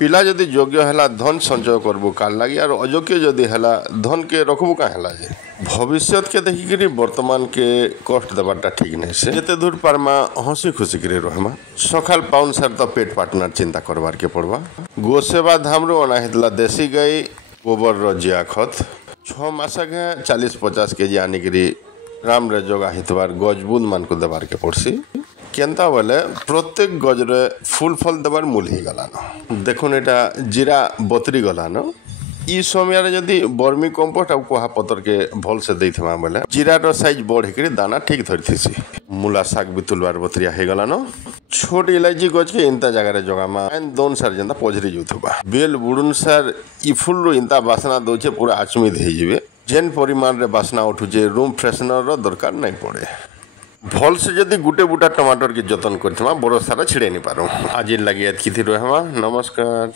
पिला जदि योग्य है धन संचय करबू काल लगी और अयोग्य जदि है धन के रखबू क्या है भविष्य के देखिक वर्तमान के कष्ट देवाटा ठीक नहीं से जिते दूर पार्मा हसी खुशी कर रहमा सकाल पाउन सार तो पेट पार्टनर चिंता करवार के पड़वा गो सेवा धाम रू अना हेतला देसी गाई गोबर रजिया खत 6 मास आगे 40-50 केजी आनिकी राम रे जगह हितबार गजबुंद मान को देवार के पड़सी केनता बोले प्रत्येक गजरे फुल फल देवार मूल ही गलान देखुन एटा जीरा बतरी गलान ई समय जदि बर्मी कंपोस्ट और कोहा पतर के भल से देथमा बोले जीरार साइज बढ़ कर दाना ठीक धरती मूला शाग भी तुलबार बतरिया हो गलान छोट इलायची गज के इंता जगह जगह दोन सार जेनता पजरी जाऊबा बेल बुड़न सार इ फुल रो इंता बासना दौचे पूरा आचमित हो जेन परिमाण रे बासना उठुचे रूम फ्रेशनर रो दरकार नहीं पड़े भल से जदि गुटे बुटा टमाटर के जतन करथमा बड़ सारा छिड़े नहीं पारो आज लगे एतकी थी रहमा नमस्कार।